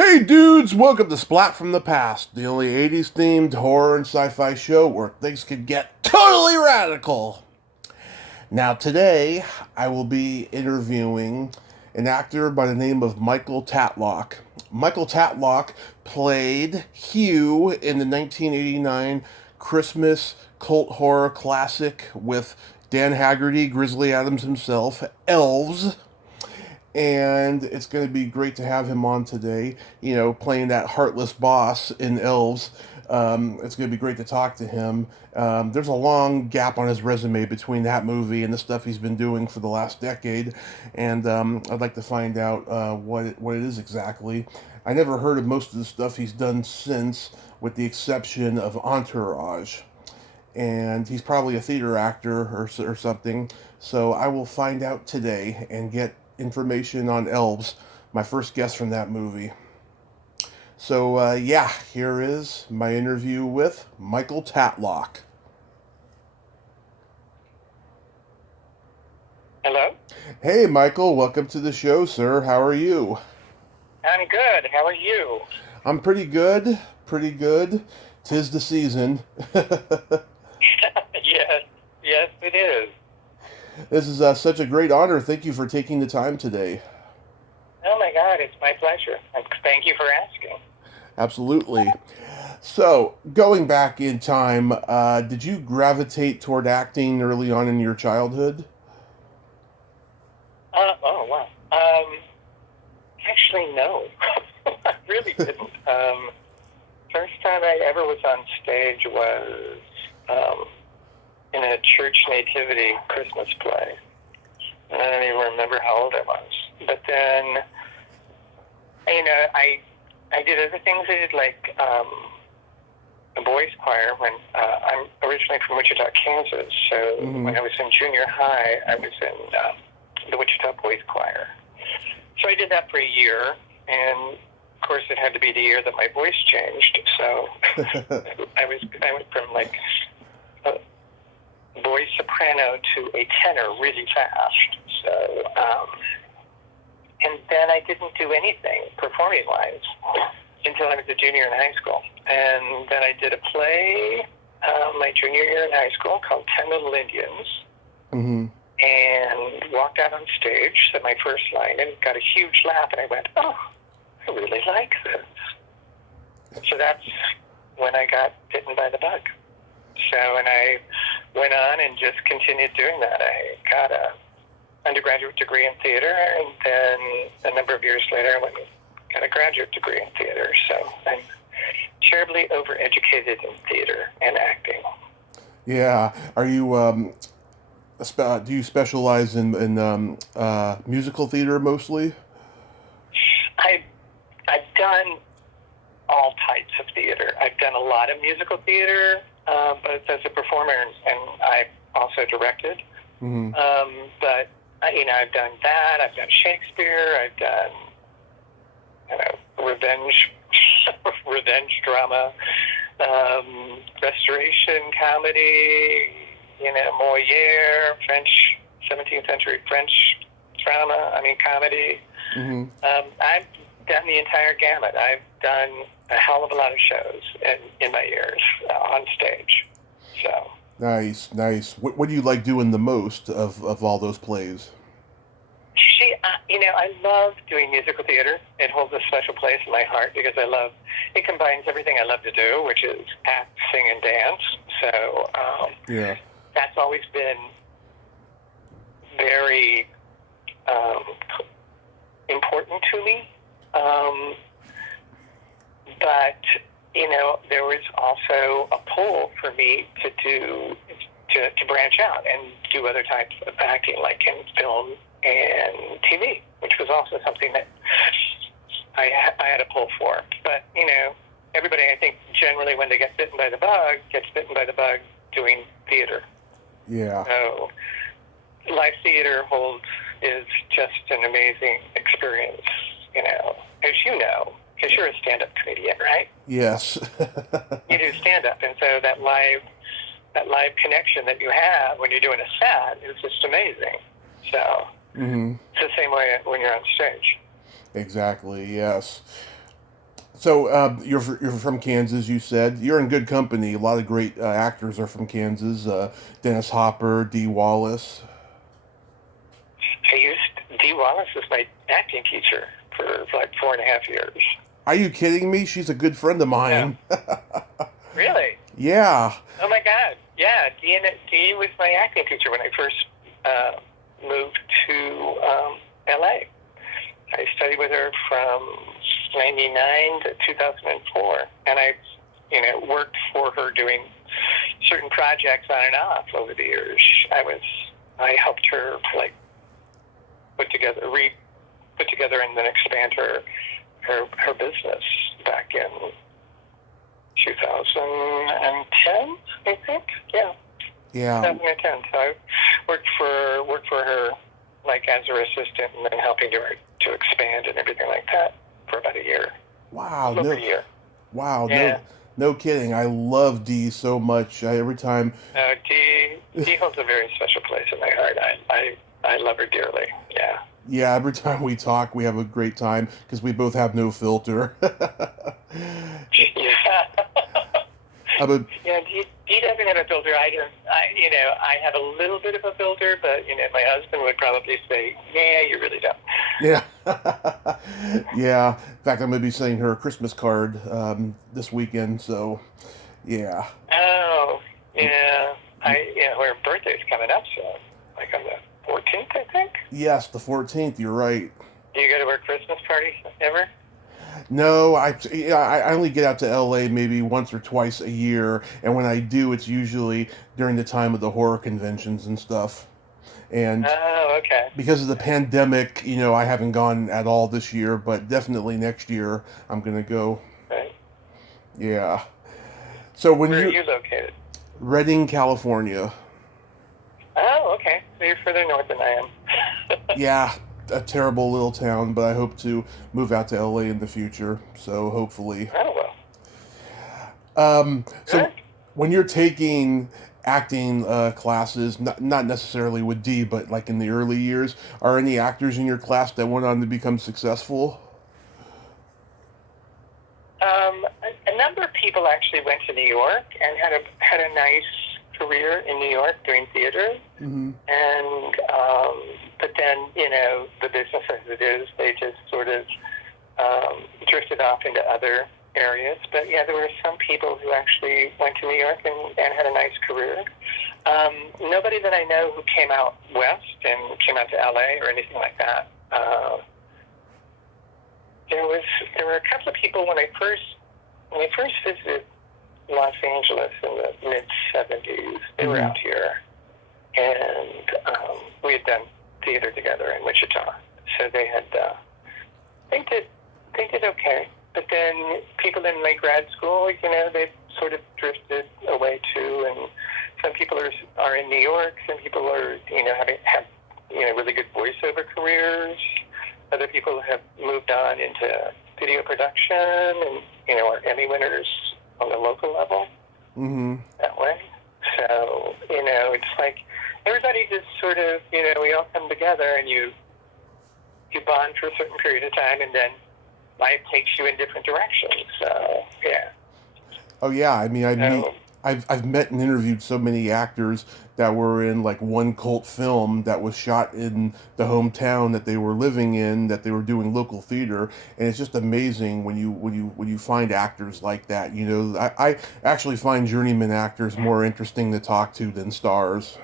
Hey dudes, welcome to Splat from the Past, the only 80s themed horror and sci fi show where things can get totally radical. Now, today I will be interviewing an actor by the name of Michael Tatlock. Michael Tatlock played Hugh in the 1989 Christmas cult horror classic with Dan Haggerty, Grizzly Adams himself, Elves, and it's going to be great to have him on today. You know, playing that heartless boss in Elves. It's going to be great to talk to him. There's a long gap on his resume between that movie and the stuff he's been doing for the last decade, and I'd like to find out what it is exactly. I never heard of most of the stuff he's done since, with the exception of Entourage, and he's probably a theater actor or something. So I will find out today and get information on Elves, my first guest from that movie. So yeah, here is my interview with Michael Tatlock. Hello? Hey, Michael, welcome to the show, sir. How are you? I'm good. How are you? I'm pretty good, pretty good. 'Tis the season. Yes, yes, it is. This is such a great honor. Thank you for taking the time today. Oh my God, it's my pleasure. And thank you for asking. Absolutely. So, going back in time, did you gravitate toward acting early on in your childhood? Oh, wow. Actually, no. I really didn't. First time I ever was on stage was in a church nativity Christmas play. And I don't even remember how old I was. But then, I did other things. I did like a boys choir when I'm originally from Wichita, Kansas. So when I was in junior high, I was in the Wichita Boys Choir. So I did that for a year, and of course it had to be the year that my voice changed. So I went from like a voice soprano to a tenor really fast. So and then I didn't do anything performing wise until I was a junior in high school. And then I did a play my junior year in high school called 10 Little Indians. Mm-hmm. And walked out on stage, said my first line, and got a huge laugh. And I went, oh, I really like this. So that's when I got bitten by the bug. So, and I went on and just continued doing that. I got a undergraduate degree in theater, and then a number of years later, I went and got a graduate degree in theater. So I'm terribly overeducated in theater and acting. Yeah. Are you do you specialize in musical theater mostly? I've done all types of theater. I've done a lot of musical theater, both as a performer and I've also directed. Mm-hmm. But I've done that. I've done Shakespeare. I've done revenge drama, restoration comedy. Moliere, French, 17th century French drama. Comedy. Mm-hmm. I've done the entire gamut. I've done a hell of a lot of shows in my years on stage. So Nice, nice. What do you like doing the most of all those plays? I love doing musical theater. It holds a special place in my heart because it combines everything I love to do, which is act, sing, and dance. So Yeah. that's always been very important to me. But there was also a pull for me to branch out and do other types of acting, like in film and TV, which was also something that I had a pull for. But everybody, I think, generally when they get bitten by the bug, gets bitten by the bug doing theater. Yeah. So live theater is just an amazing experience, as you know, because you're a stand-up comedian, right? Yes. You do stand-up, and so that live connection that you have when you're doing a set is just amazing. So Mm-hmm. it's the same way when you're on stage. Exactly. Yes. So you're from Kansas, you said. You're in good company. A lot of great actors are from Kansas. Dennis Hopper, Dee Wallace. Dee Wallace was my acting teacher for like 4.5 years. Are you kidding me? She's a good friend of Yeah. mine. Really? Yeah. Oh my God. Yeah, Dee was my acting teacher when I first moved to LA. I studied with her from '99 to 2004, and I, worked for her doing certain projects on and off over the years. I helped her like put together and then expand her business back in 2010, I think. Yeah. Yeah. 2010. So I worked for her like as her assistant and then helping her to expand and everything like that for about a year. Wow. Over a year. Wow. Yeah. No kidding. I love Dee so much. Every time. Dee holds a very special place in my heart. I love her dearly. Yeah. Yeah, every time we talk, we have a great time because we both have no filter. Yeah. But, Yeah, Dee doesn't have a filter. I have a little bit of a filter, but my husband would probably say, "Yeah, you really don't." yeah. Yeah. In fact, I'm going to be sending her a Christmas card this weekend. So, yeah. Oh, yeah. Her birthday's coming up soon, like on the 14th, I think. Yes, the 14th. You're right. Do you go to her Christmas party ever? No, I only get out to LA maybe once or twice a year, and when I do, it's usually during the time of the horror conventions and stuff. And Oh, okay. because of the pandemic, I haven't gone at all this year, but definitely next year I'm gonna go. Right. Yeah. So when Where are you you located? Redding, California. Oh, okay. So you're further north than I am. Yeah, a terrible little town, but I hope to move out to LA in the future. So hopefully. Oh, well. So Good. when you're taking acting classes, not necessarily with D, but like in the early years, are any actors in your class that went on to become successful? A number of people actually went to New York and had a nice career in New York doing theater. Mm-hmm. And but then the business as it is, they just sort of drifted off into other areas. But yeah, there were some people who actually went to New York and had a nice career. Nobody that I know who came out west and came out to LA or anything like that. There were a couple of people when I first visited Los Angeles in the mid '70s. They were out here, and we had done theater together in Wichita. So they did okay. But then people in my grad school, they sort of drifted away too. And some people are in New York. Some people are have really good voiceover careers. Other people have moved on into video production and are Emmy winners on the local level. Mm-hmm. That way. So it's like everybody just sort of we all come together and you bond for a certain period of time, and then life takes you in different directions. So yeah. Oh yeah, I mean, I've met and interviewed so many actors that were in like one cult film that was shot in the hometown that they were living in, that they were doing local theater, and it's just amazing when you find actors like that. I actually find journeyman actors more interesting to talk to than stars.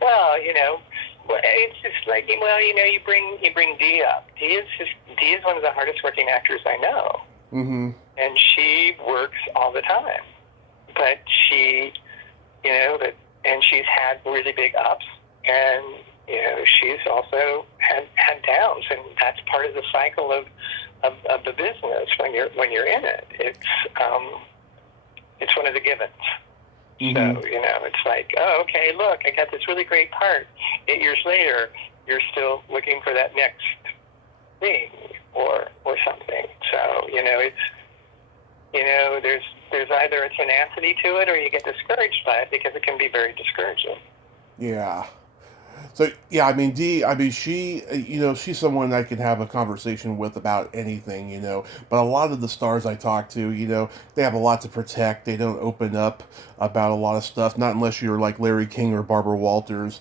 Well, it's just like you bring Dee up. Dee is one of the hardest working actors I know. Mm-hmm. And she works all the time, but she, and she's had really big ups, and she's also had downs, and that's part of the cycle of the business when you're in it. It's one of the givens. Mm-hmm. So it's like, oh, okay, look, I got this really great part. 8 years later, you're still looking for that next thing or something. So it's there's either a tenacity to it or you get discouraged by it because it can be very discouraging. Yeah. So yeah, I mean Dee. I mean she. She's someone I can have a conversation with about anything. But a lot of the stars I talk to, they have a lot to protect. They don't open up about a lot of stuff. Not unless you're like Larry King or Barbara Walters.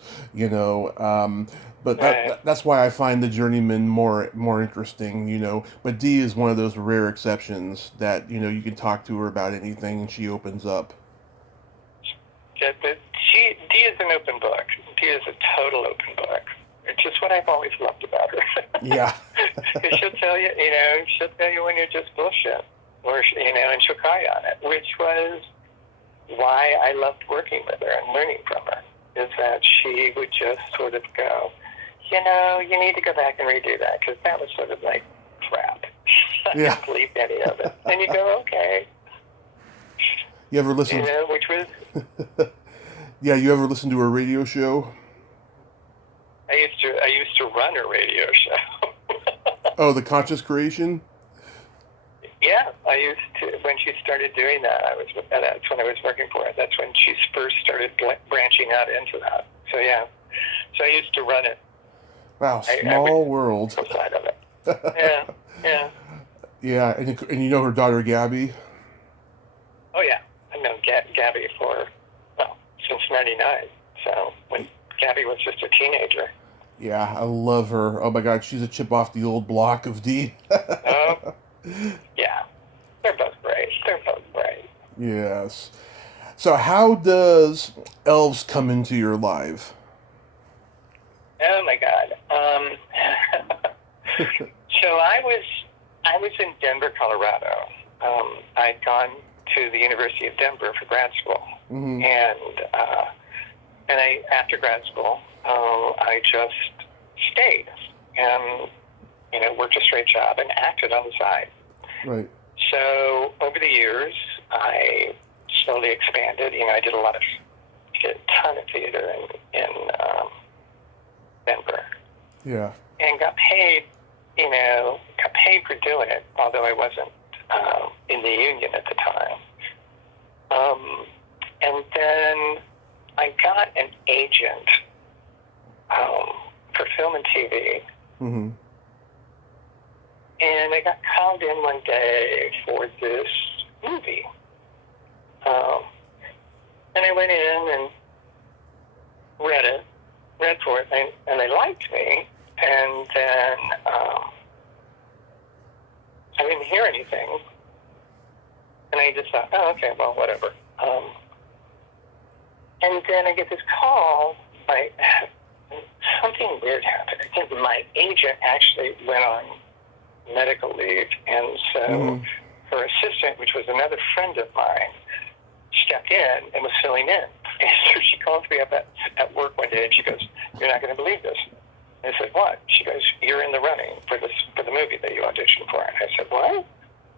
But Right. that's why I find the journeyman more interesting. But Dee is one of those rare exceptions that you can talk to her about anything and she opens up. Dee is an open book. Dee is a total open book. It's just what I've always loved about her. Yeah. Because she'll tell you, she'll tell you when you're just bullshit, or and she'll cry on it, which was why I loved working with her and learning from her. Is that she would just sort of go, you need to go back and redo that because that was sort of like crap. I Yeah. didn't believe any of it. And you go, okay. You ever listen? Which was. Yeah, you ever listen to her radio show? I used to run a radio show. Oh, The Conscious Creation? Yeah, I used to. When she started doing that, that's when I was working for her. That's when she first started branching out into that. So yeah, so I used to run it. Wow, small world. Side of it. Yeah. Yeah, and you know her daughter Gabby? Oh yeah, I've known Gabby since '99. So when Gabby was just a teenager. Yeah, I love her. Oh my God, she's a chip off the old block of Dee. Oh, yeah. They're both great. Yes. So how does Elves come into your life? Oh my God. So I was in Denver, Colorado. I'd gone to the University of Denver for grad school, Mm-hmm. and after grad school, I just stayed and worked a straight job and acted on the side. Right. So over the years, I slowly expanded. I did a ton of theater in Denver. Yeah. And got paid for doing it, although I wasn't in the union at the time. And then I got an agent for film and TV. Mm-hmm. And I got called in one day for this movie. And I went in and read for it, and they liked me. And then I didn't hear anything. And I just thought, oh, okay, well, whatever. And then I get this call, something weird happened. I think my agent actually went on medical leave, and so her assistant, which was another friend of mine, stepped in and was filling in. And so she calls me up at work one day, and she goes, "You're not going to believe this." And I said, "What?" She goes, "You're in the running for the movie that you auditioned for." And I said, "What?"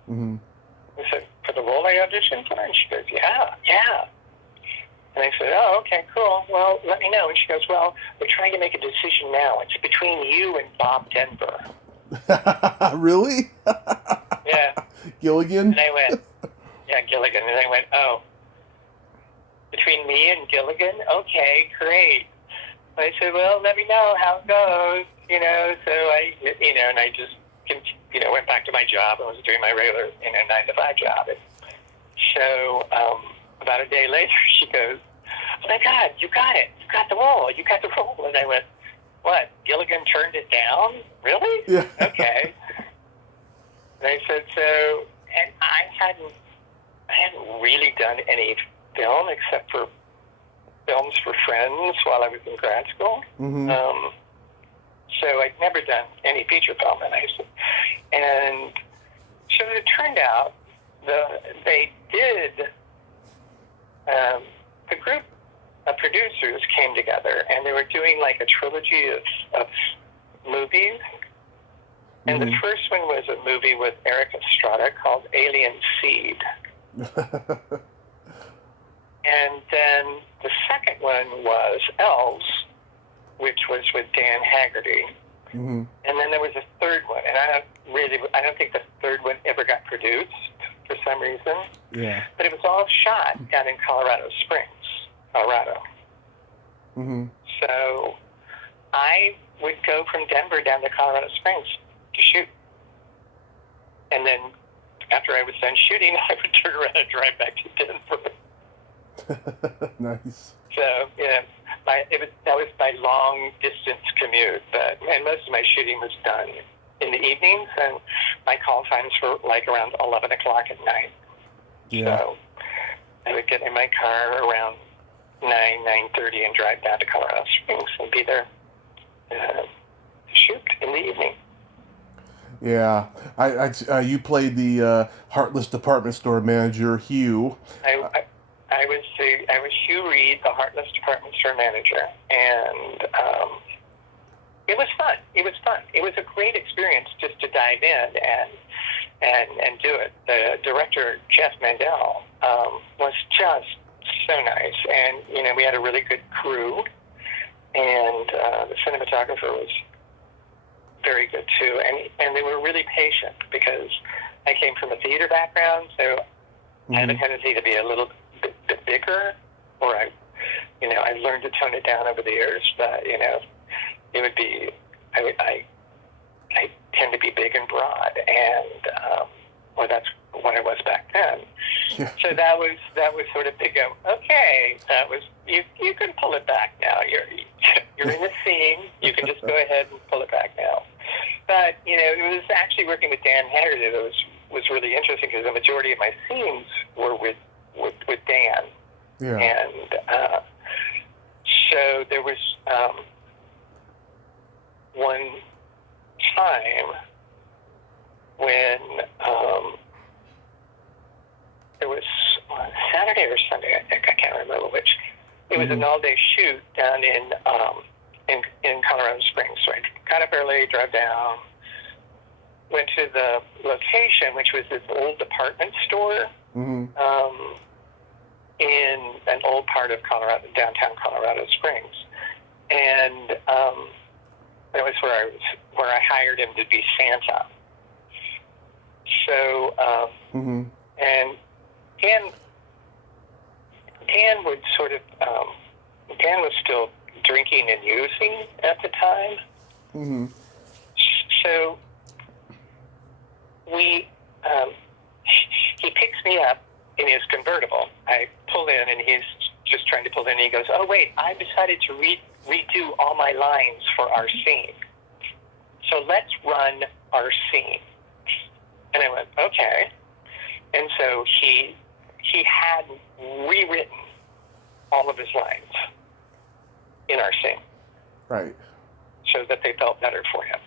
Mm-hmm. I said, "For the role I auditioned for?" And she goes, "Yeah." And I said, "Oh, okay, cool. Well, let me know." And she goes, "Well, we're trying to make a decision now. It's between you and Bob Denver." Really? Yeah. Gilligan? And I went, "Yeah, Gilligan." And I went, "Oh, between me and Gilligan? Okay, great." And I said, "Well, let me know how it goes." So and I just, went back to my job and was doing my regular, 9-to-5 job. And so about a day later, she goes, "Oh my God, you got it. You got the role. You got the role." And I went, "What? Gilligan turned it down? Really?" Yeah. Okay. And I said, and I hadn't really done any film except for films for friends while I was in grad school. Mm-hmm. So I'd never done any feature film, and so it turned out they did. The group of producers came together, and they were doing like a trilogy of movies. And the first one was a movie with Eric Estrada called Alien Seed. And then the second one was Elves, which was with Dan Haggerty. Mm-hmm. And then there was a third one, and I don't think the third one ever got produced for some reason. Yeah. But it was all shot down in Colorado Springs, Colorado. Mm-hmm. So I would go from Denver down to Colorado Springs to shoot. And then after I was done shooting, I would turn around and drive back to Denver. Nice. So, that was my long distance commute. And most of my shooting was done in the evenings, and my call times were like around 11 o'clock at night. Yeah. So I would get in my car around 9:30 and drive down to Colorado Springs and be there to shoot in the evening. Yeah, you played the heartless department store manager, Hugh. I was Hugh Reed, the heartless department store manager, and it was fun. It was a great experience just to dive in and do it. The director, Jeff Mandel, was just so nice, and we had a really good crew, and the cinematographer was very good too, and they were really patient because I came from a theater background, so I had a tendency to be a little bit bigger, or I learned to tone it down over the years, but it would be I tend to be big and broad, and or that's what I was back then. Yeah. So that was sort of to go, okay, that was you can pull it back now. You're in the scene. You can just go ahead and pull it back now. But it was actually working with Dan Haggerty that was really interesting because the majority of my scenes were with Dan. Yeah. And so there was one time when it was Saturday or Sunday, I can't remember which. It was an all-day shoot down in Colorado Springs. So I got up early, drove down, went to the location, which was this old department store in an old part of downtown Colorado Springs, and that was where I hired him to be Santa. So and Dan would sort of Dan was still drinking and using at the time. So he picks me up in his convertible. I pull in, and he's just trying to pull in, and he goes, "Oh, wait, I decided to redo all my lines for our scene. So let's run our scene." And I went, okay. And so he had rewritten all of his lines in our scene. Right. So that they felt better for him.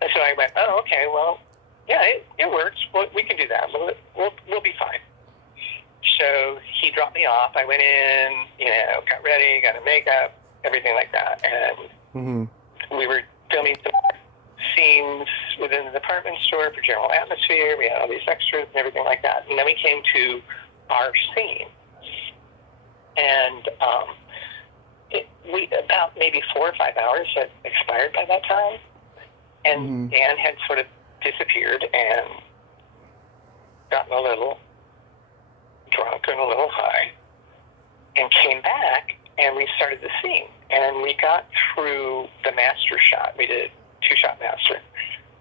And so I went, oh, okay, well, yeah, it works. Well, we can do that. We'll be fine. So he dropped me off. I went in, got ready, got a makeup, everything like that. And we were filming some scenes within the department store for general atmosphere. We had all these extras and everything like that. And then we came to our scene. And we about maybe 4 or 5 hours had expired by that time. And Dan had sort of disappeared and gotten a little drunk and a little high and came back, and we started the scene. And we got through the master shot. We did 2-shot master.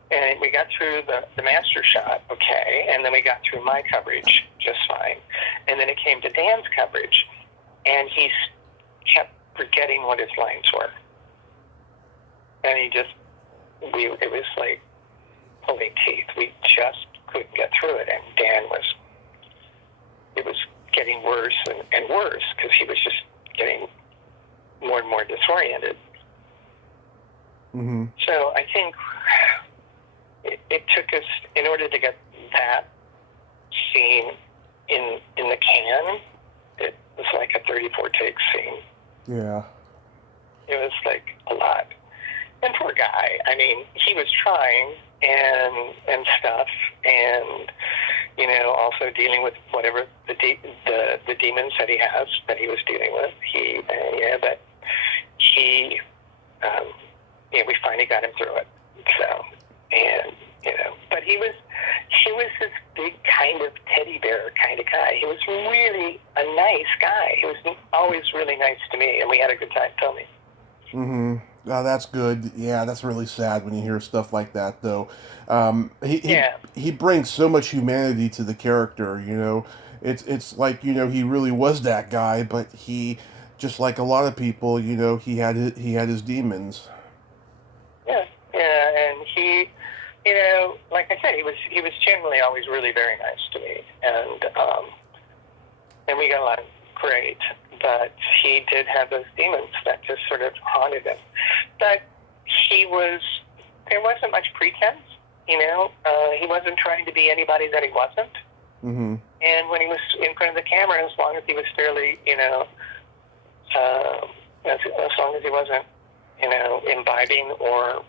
And we got through the master shot, okay, and then we got through my coverage just fine. And then it came to Dan's coverage, and he kept forgetting what his lines were. And it was like pulling teeth. We just couldn't get through it, and it was getting worse and worse because he was just getting more and more disoriented. So I think it took us, in order to get that scene in the can, it was like a 34-take scene. Yeah. It was like a lot. And poor guy, I mean, he was trying and stuff, and also dealing with whatever the demons that he has that he was dealing with. We finally got him through it. So, and but he was this big kind of teddy bear kind of guy. He was really a nice guy. He was always really nice to me, and we had a good time filming. Mm-hmm. Oh, that's good. Yeah, that's really sad when you hear stuff like that, though. He brings so much humanity to the character. You know, it's like, you know, he really was that guy, but he, just like a lot of people, you know, he had his demons. Yeah, and he, you know, like I said, he was generally always really very nice to me, and we got along great. But he did have those demons that just sort of haunted him. But there wasn't much pretense, you know. He wasn't trying to be anybody that he wasn't. Mm-hmm. And when he was in front of the camera, as long as he was fairly, you know, as long as he wasn't, you know, imbibing or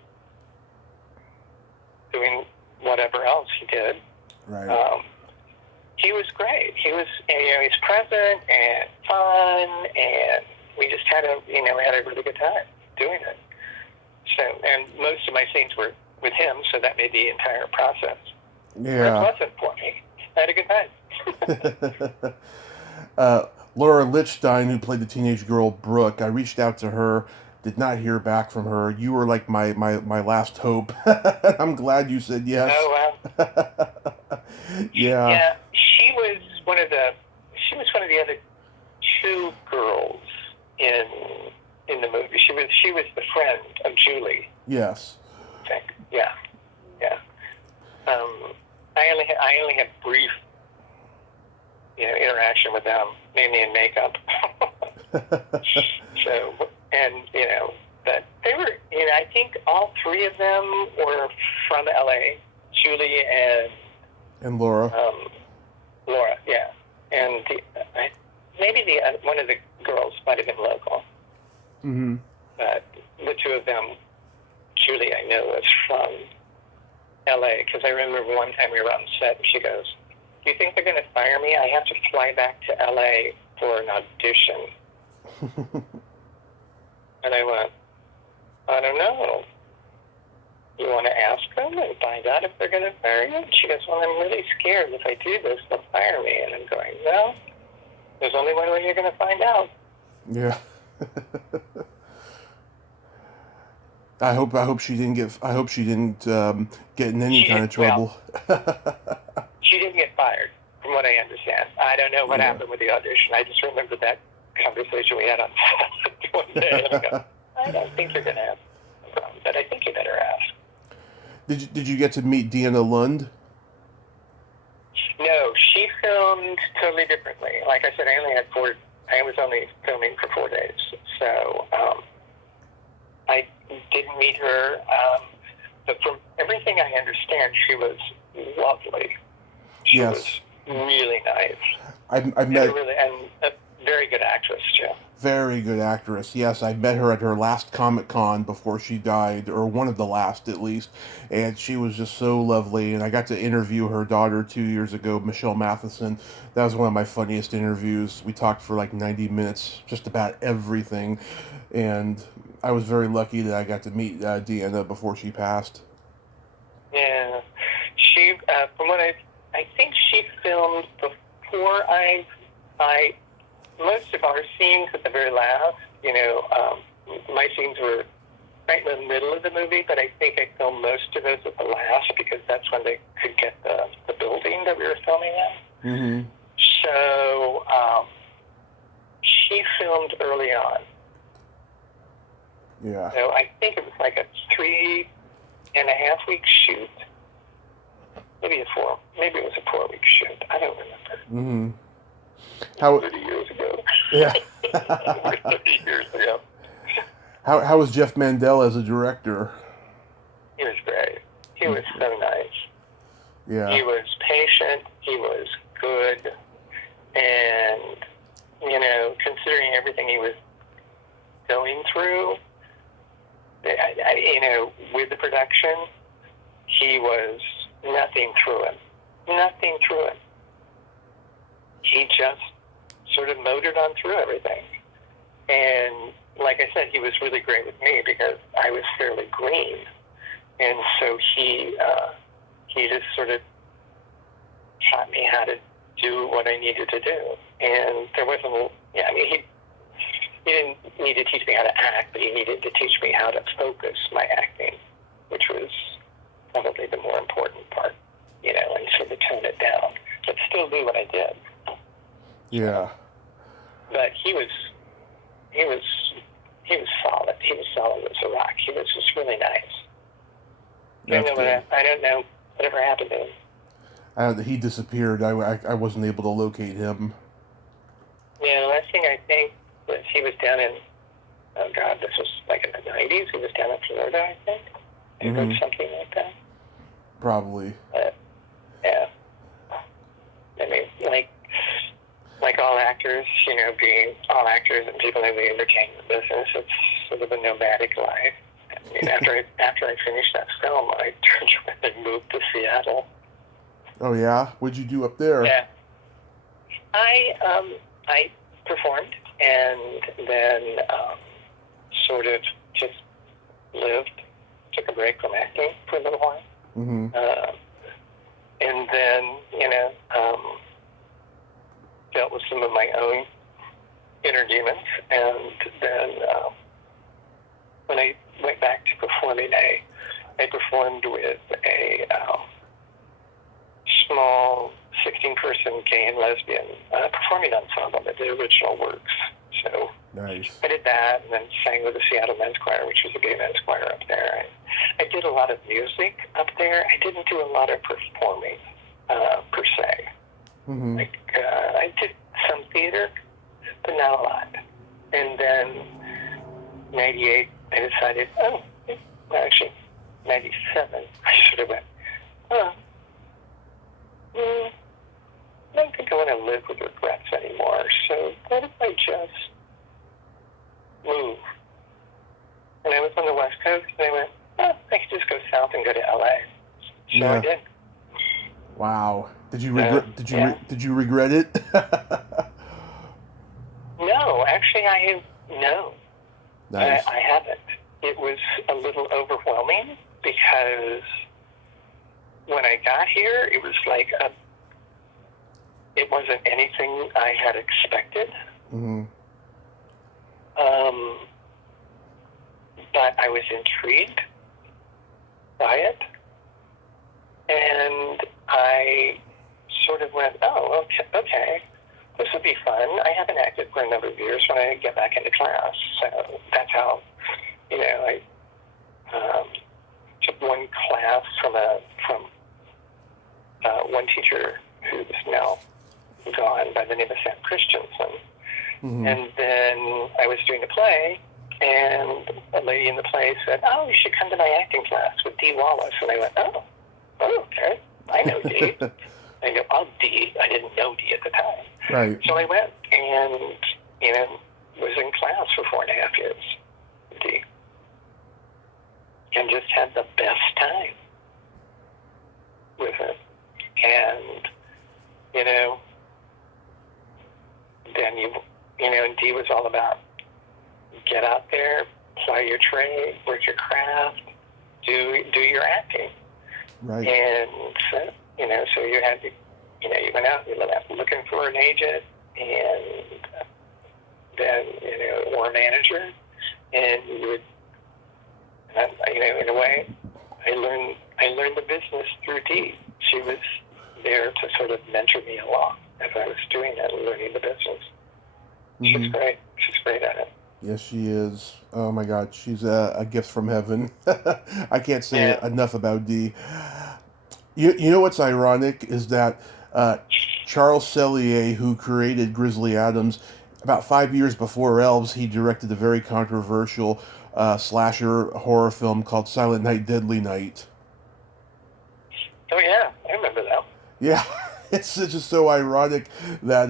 doing whatever else he did, right. He was great. He was, you know, he's present and fun, and we just had a really good time doing it. So, and most of my scenes were with him, so that made the entire process. Yeah. It wasn't for me. I had a good time. Laura Lichstein, who played the teenage girl Brooke, I reached out to her, did not hear back from her. You were like my last hope. I'm glad you said yes. Oh, wow. Yeah. Yeah, she was one of the other two girls in the movie. She was the friend of Julie. Yes. I think. Yeah. I only had brief, you know, interaction with them, mainly in makeup. So, and you know, but they were, you know, I think all three of them were from LA. Julie and Laura. Laura, yeah, and maybe one of the girls might have been local. Mm-hmm. But the two of them, Julie, I know, was from LA, because I remember one time we were on set and she goes, "Do you think they're going to fire me? I have to fly back to LA for an audition." And I went, "I don't know. You want to ask them and find out if they're going to fire you?" And she goes, "Well, I'm really scared if I do this, they'll fire me." And I'm going, "Well, there's only one way you're going to find out." Yeah. I hope she didn't get in any kind of trouble. Well, she didn't get fired, from what I understand. I don't know what happened with the audition. I just remember that conversation we had on set one day. And I go, "I don't think you're going to have a problem, but I think you better ask." Did you get to meet Deanna Lund? No, she filmed totally differently. Like I said, I was only filming for 4 days, so I didn't meet her. But from everything I understand, she was lovely. She was really nice. I met and a very good actress too. Very good actress. Yes, I met her at her last Comic-Con before she died, or one of the last at least, and she was just so lovely. And I got to interview her daughter 2 years ago, Michelle Matheson. That was one of my funniest interviews. We talked for like 90 minutes, just about everything, and I was very lucky that I got to meet Deanna before she passed. Yeah, she. From what I think she filmed before I most of our scenes at the very last, you know, my scenes were right in the middle of the movie, but I think I filmed most of those at the last because that's when they could get the building that we were filming in. Mm-hmm. So she filmed early on. Yeah. So I think it was like a 3.5-week shoot. Maybe it was a 4-week shoot. I don't remember. Mm-hmm. 30 years ago. Yeah. 30 years ago. How was Jeff Mandel as a director? He was great. He was so nice. Yeah. He was patient. He was good. And, you know, considering everything he was going through, you know, with the production, he was nothing through him. Nothing through him. He just sort of motored on through everything. And like I said, he was really great with me because I was fairly green. And so he just sort of taught me how to do what I needed to do. And there wasn't, yeah, I mean, he didn't need to teach me how to act, but he needed to teach me how to focus my acting, which was probably the more important part, and sort of tone it down, but still do what I did. Yeah. But he was solid. He was solid as a rock. He was just really nice. I don't know whatever happened to him. He disappeared. I wasn't able to locate him. Yeah, the last thing I think was he was down in, oh God, this was like in the 90s. He was down in Florida, I think. Or something like that. Probably. Yeah. I mean, like all actors, being all actors and people in the entertainment business, it's sort of a nomadic life. I mean, after I finished that film, I turned around and moved to Seattle. Oh yeah, what'd you do up there? Yeah, I performed and then sort of just lived, took a break from acting for a little while, and then dealt with some of my own inner demons, and then when I went back to performing, I performed with a small 16-person gay and lesbian performing ensemble that did original works. So nice. I did that, and then sang with the Seattle Men's Choir, which was a gay men's choir up there. I did a lot of music up there. I didn't do a lot of performing per se. I did some theater, but not a lot. And then 98, I decided, actually 97, I sort of went, I don't think I want to live with regrets anymore. So what if I just move? And I was on the West Coast, and I went, I could just go south and go to LA. So I did. Wow. Did you regret? Did you regret it? No, actually, no. Nice. I haven't. It was a little overwhelming because when I got here, it was like it wasn't anything I had expected. But I was intrigued by it, and I sort of went, okay, this would be fun. I haven't acted for a number of years when I get back into class, so that's how, I took one class from one teacher who's now gone by the name of Sam Christensen. And then I was doing a play, and a lady in the play said, you should come to my acting class with Dee Wallace. And I went, okay, I know Dee. I know of Dee. I didn't know Dee at the time. Right. So I went and, was in class for 4.5 years with Dee. And just had the best time with her. And, then Dee was all about get out there, ply your trade, work your craft, do your acting. Right. And so, so you had to, you went out, you went out looking for an agent, and then, or a manager, and you would, in a way, I learned the business through Dee. She was there to sort of mentor me along as I was doing that and learning the business. She's great. She's great at it. Yes, she is. Oh my God, she's a gift from heaven. I can't say enough about Dee. You know what's ironic is that Charles Sellier, who created Grizzly Adams, about 5 years before Elves, he directed a very controversial slasher horror film called Silent Night, Deadly Night. Oh yeah, I remember that. Yeah, it's just so ironic that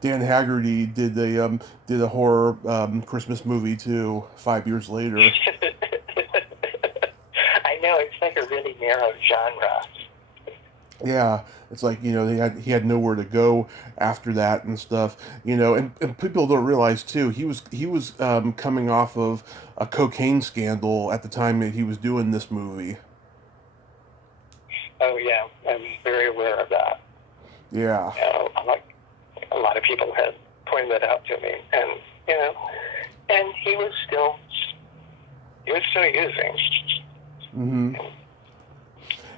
Dan Haggerty did a horror Christmas movie too 5 years later. I know, it's like a really narrow genre. Yeah, it's like, he had nowhere to go after that and stuff, and people don't realize too, he was coming off of a cocaine scandal at the time that he was doing this movie. Oh yeah, I'm very aware of that. Yeah. A lot of people had pointed that out to me, and and he was still using. Mm-hmm.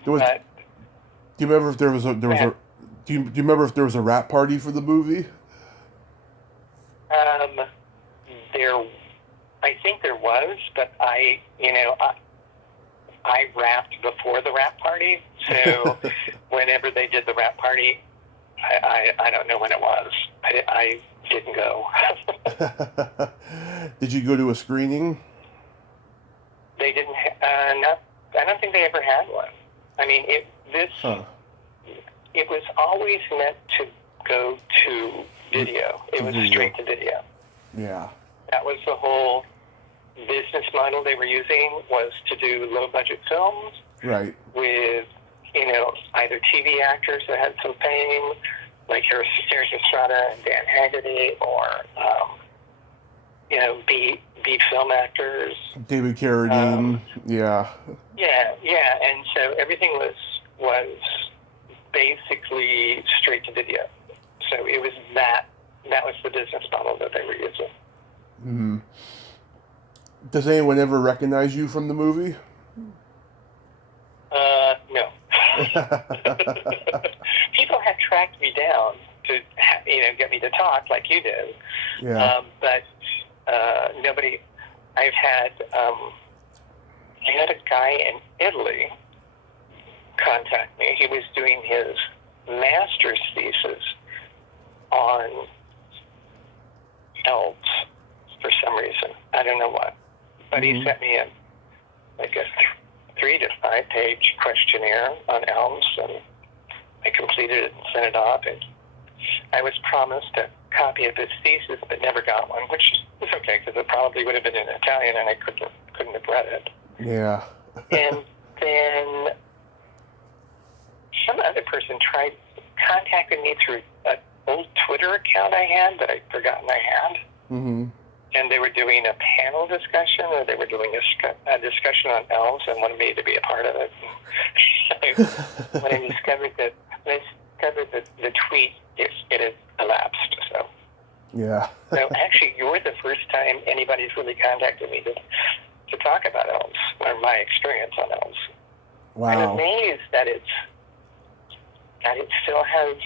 Do you But, remember if there was a do you remember if there was a rap party for the movie? I think there was, but I rapped before the rap party, so whenever they did the rap party, I don't know when it was. I didn't go. Did you go to a screening? They didn't. I don't think they ever had one. I mean, it was always meant to go to video. It was straight to video. Yeah. That was the whole business model they were using, was to do low budget films. Right. With, either TV actors that had some fame, like Eric Estrada and Dan Haggerty, or, B film actors. David Carradine. Yeah. Yeah, and so everything was basically straight to video. So it was that was the business model that they were using. Mm-hmm. Does anyone ever recognize you from the movie? No. People have tracked me down to, get me to talk like you did. Yeah. But nobody. I had a guy in Italy contact me. He was doing his master's thesis on Elves for some reason. I don't know what. But he sent me a 3 to 5 page questionnaire on Elves, and I completed it and sent it off. And I was promised a copy of his thesis, but never got one, which is okay, because it probably would have been in Italian, and I couldn't have read it. Yeah. And then some other person contacted me through an old Twitter account I had that I'd forgotten I had. Mm-hmm. And they were doing a panel discussion, or they were doing a discussion on Elves, and wanted me to be a part of it. When I discovered the tweet, it had elapsed. So. Yeah. So actually, you're the first time anybody's really contacted me to talk about Elves, or my experience on Elves. Wow. I'm amazed that it still has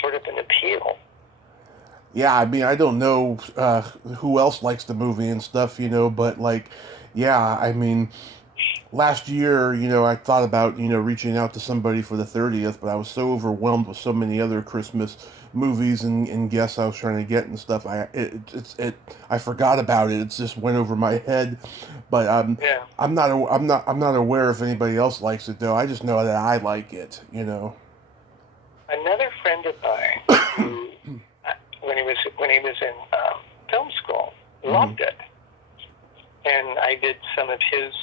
sort of an appeal. Yeah, I mean, I don't know who else likes the movie and stuff, but I mean, last year, I thought about, reaching out to somebody for the 30th, but I was so overwhelmed with so many other Christmas movies and guests I was trying to get and stuff. I forgot about it. It just went over my head. But I'm not aware if anybody else likes it though. I just know that I like it. Another friend of mine who, when he was in film school, loved it, and I did some of his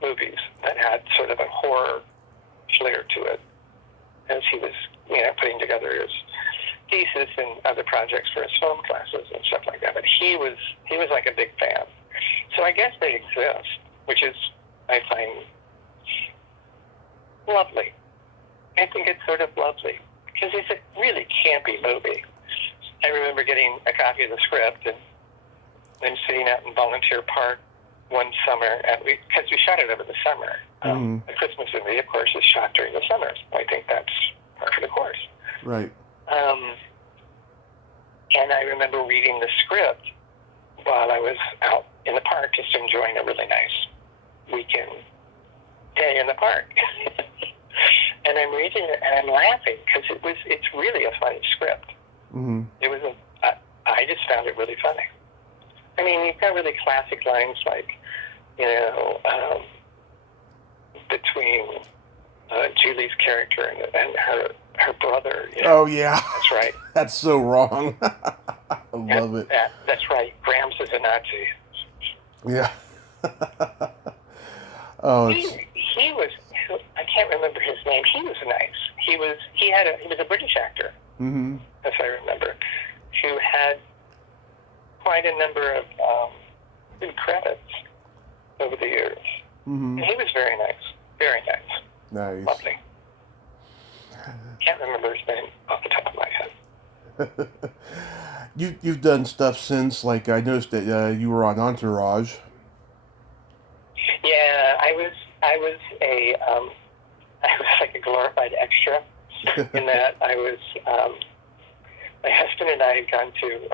movies that had sort of a horror flair to it, as he was, putting together his thesis and other projects for his film classes and stuff like that. But he was like a big fan. So I guess they exist, which is, I find, lovely. I think it's sort of lovely, because it's a really campy movie. I remember getting a copy of the script and sitting out in Volunteer Park one summer, because we shot it over the summer. The Christmas movie, of course, is shot during the summer. I think that's par for the course. Right. And I remember reading the script while I was out in the park, just enjoying a really nice weekend day in the park. And I'm reading it and I'm laughing, because it's really a funny script. Mm-hmm. I just found it really funny. I mean, you've got really classic lines like, between Julie's character and her brother. Oh, yeah. That's right. That's so wrong. I love it. That's right. Grams is a Nazi. Yeah. Oh, he was. I can't remember his name. He was nice. He was a British actor, as I remember, who had quite a number of good credits over the years. And he was very nice. Very nice. Nice. Lovely. Can't remember his name off the top of my head. You've done stuff since, like I noticed that you were on Entourage. Yeah, I was like a glorified extra in that I was, my husband and I had gone to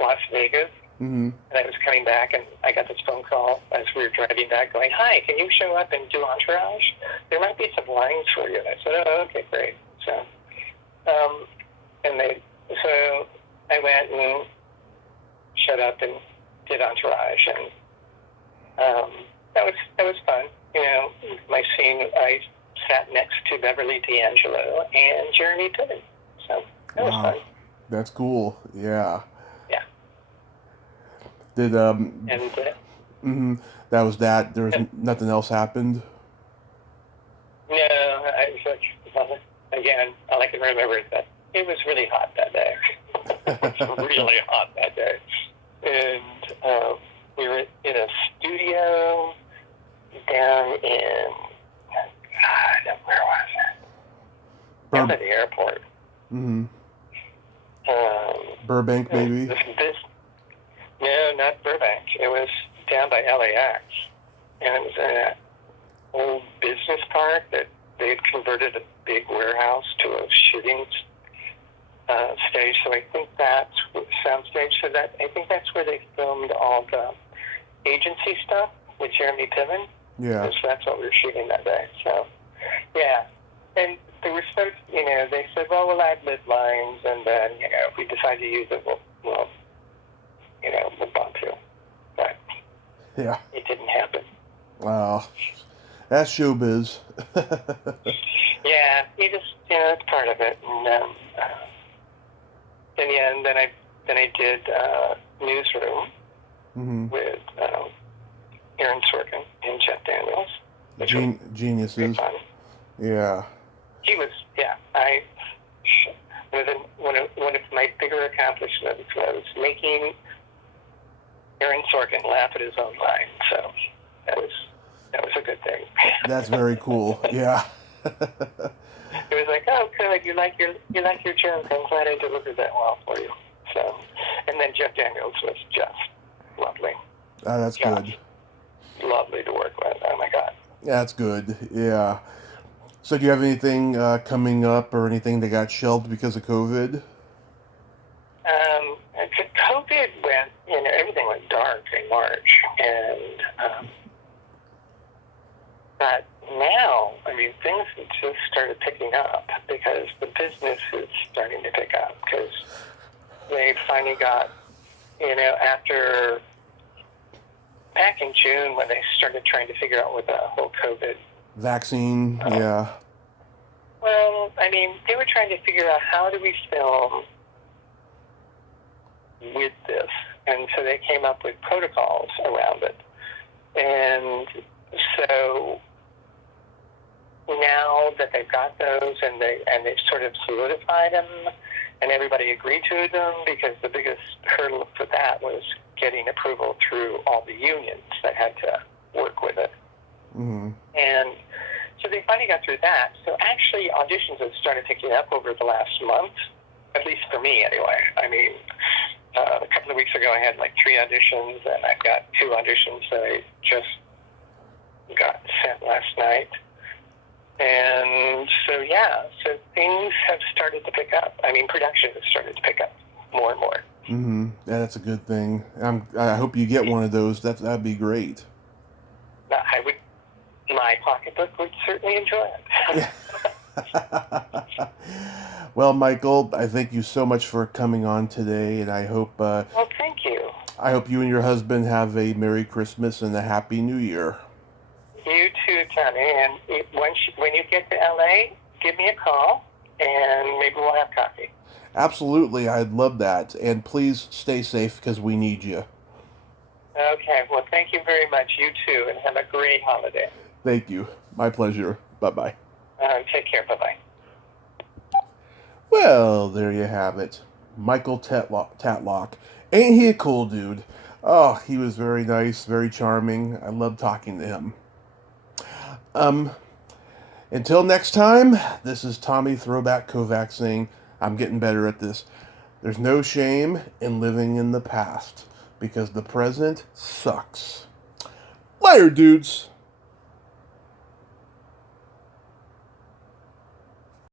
Las Vegas, Mm-hmm. and I was coming back, and I got this phone call as we were driving back going, "Hi, can you show up and do Entourage? There might be some lines for you." And I said, "Oh, okay, great." So, so I went and showed up and did Entourage, and that was fun. You know, my scene, I sat next to Beverly D'Angelo and Jeremy Piven, so that was fun. That's cool. Yeah. Yeah. Did And that was that. There was nothing else happened. no, I was like, well, again, all I can remember is that it was really hot that day. It was really hot that day, and we were in a studio down in, God, where was it? Down at the airport. Mm-hmm. Burbank, maybe? No, not Burbank. It was down by LAX. And it was an old business park that they had converted a big warehouse to a shooting stage. So I think that's soundstage. So I think that's where they filmed all the agency stuff with Jeremy Piven. Yeah. So that's what we were shooting that day. So, yeah. And they were supposed, they said, well, we'll add lid lines, and then, if we decide to use it, we'll bump you. But yeah, it didn't happen. Wow. That's showbiz. Yeah, it's part of it. And then I did Newsroom Mm-hmm. with Aaron Sorkin and Jeff Daniels. Geniuses. Yeah. He was, one of my bigger accomplishments was making Aaron Sorkin laugh at his own line. So that was a good thing. That's very cool. Yeah. It was like, oh, good, you like your joke. I'm glad I delivered that well for you. So, and then Jeff Daniels was just lovely. That's good. Lovely to work with. Oh my God. That's good. Yeah. So, do you have anything coming up or anything that got shelved because of COVID? COVID went, everything went dark in March, and but now, things have just started picking up because the business is starting to pick up because they finally got, after back in June when they started trying to figure out what the whole COVID vaccine, yeah. Well, they were trying to figure out how do we film with this, and so they came up with protocols around it, and so now that they've got those and they've sort of solidified them, and everybody agreed to them because the biggest hurdle for that was getting approval through all the unions that had to work with it. Mm-hmm. And so they finally got through that. So actually auditions have started picking up over the last month, at least for me anyway. A couple of weeks ago I had like 3 auditions, and I've got 2 auditions that I just got sent last night. And so, so things have started to pick up. Production has started to pick up more and more. Mm-hmm. Yeah, that's a good thing. I hope you get one of those. That'd be great. My pocketbook would certainly enjoy it. Well, Michael, I thank you so much for coming on today, and I hope... well, thank you. I hope you and your husband have a Merry Christmas and a Happy New Year. You too, Tommy. And when you get to LA, give me a call, and maybe we'll have coffee. Absolutely, I'd love that. And please stay safe because we need you. Okay, well, thank you very much. You too, and have a great holiday. Thank you. My pleasure. Bye-bye. Take care. Bye-bye. Well, there you have it. Michael Tatlock. Ain't he a cool dude? Oh, he was very nice, very charming. I love talking to him. Until next time, this is Tommy Throwback Kovac saying, I'm getting better at this. There's no shame in living in the past because the present sucks. Later, dudes.